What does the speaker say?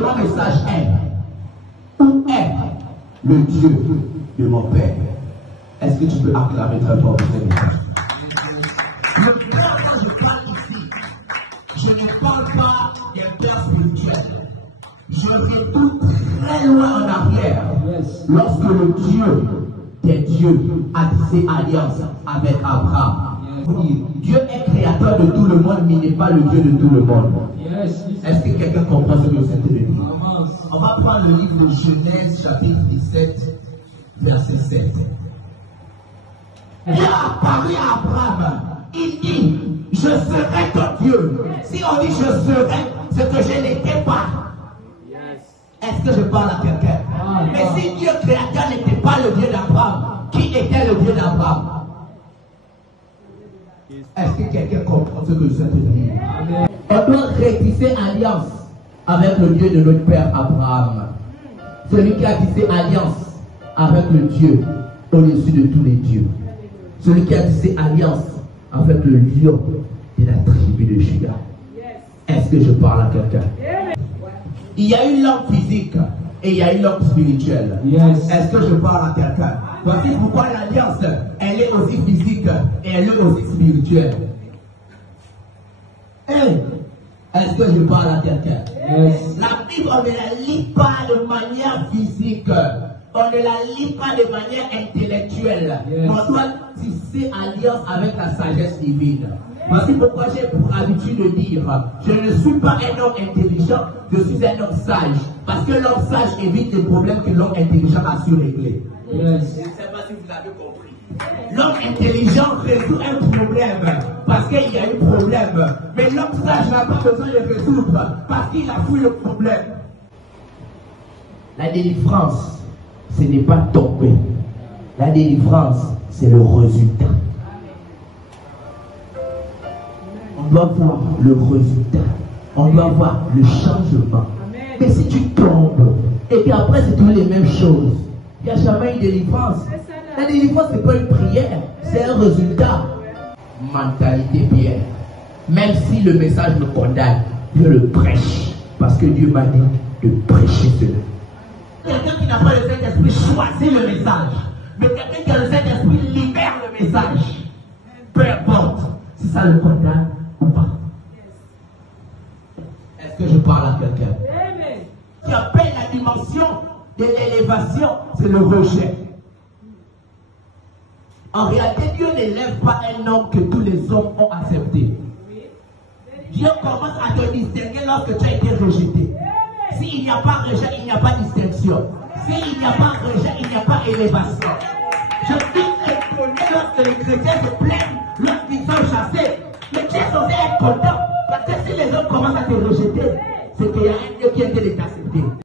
mon message est, où est le Dieu de mon Père? Est-ce que tu peux acclamer très fort pour ce message? Le Père, quand je parle ici, je ne parle pas des pères spirituels. Je retourne très loin en arrière. Lorsque le Dieu des dieux a tissé alliance avec Abraham. Dieu est créateur de tout le monde, mais il n'est pas le Dieu de tout le monde. Est-ce que quelqu'un comprend ce que je viens de dire? On va prendre le livre de Genèse, chapitre 17, verset 7. Dieu a parlé à Abraham. Il dit, je serai ton Dieu. Si on dit je serai, c'est que je n'étais pas. Est-ce que je parle à quelqu'un? Mais si Dieu créateur n'était pas le Dieu d'Abraham, qui était le Dieu d'Abraham? Est-ce que quelqu'un comprend ce que je viens de dire? On doit rétisser alliance avec le Dieu de notre père Abraham. Celui qui a tissé alliance avec le Dieu au-dessus de tous les dieux. Celui qui a tissé alliance avec le lion de la tribu de Juda. Est-ce que je parle à quelqu'un? Il y a une langue physique et il y a une langue spirituelle. Est-ce que je parle à quelqu'un? Voici pourquoi l'alliance, elle est aussi physique et elle est aussi spirituelle. Est-ce que je parle à quelqu'un? La Bible, on ne la lit pas de manière physique. On ne la lit pas de manière intellectuelle. On doit tisser alliance avec la sagesse divine. Voici pourquoi j'ai pour habitude de dire, je ne suis pas un homme intelligent, je suis un homme sage. Parce que l'homme sage évite les problèmes que l'homme intelligent a su régler. Je ne sais pas si vous avez compris. L'homme intelligent résout un problème parce qu'il y a un problème. Mais l'homme sage n'a pas besoin de résoudre parce qu'il a fui le problème. La délivrance, ce n'est pas tomber. La délivrance, c'est le résultat. On doit voir le résultat. On doit voir le changement. Mais si tu tombes, et puis après c'est toujours les mêmes choses, il n'y a jamais une délivrance. La délivrance, ce n'est pas une prière, c'est un résultat. Mentalité Pierre. Même si le message me condamne, je le prêche. Parce que Dieu m'a dit de prêcher cela. Quelqu'un qui n'a pas le Saint-Esprit choisit le message. Mais quelqu'un qui a le Saint-Esprit libère le message. Peu importe si ça le condamne ou pas. Est-ce que je parle à quelqu'un? Ce qui appelle la dimension de l'élévation, c'est le rejet. En réalité, Dieu n'élève pas un homme que tous les hommes ont accepté. Dieu commence à te distinguer lorsque tu as été rejeté. S'il n'y a pas rejet, il n'y a pas distinction. S'il n'y a pas rejet, il n'y a pas élévation. Je suis étonné lorsque les chrétiens se plaignent, lorsqu'ils sont chassés. Mais tu es censé être content. Parce que si les hommes commencent à te rejeter, c'est qu'il y a un Dieu qui a été accepté.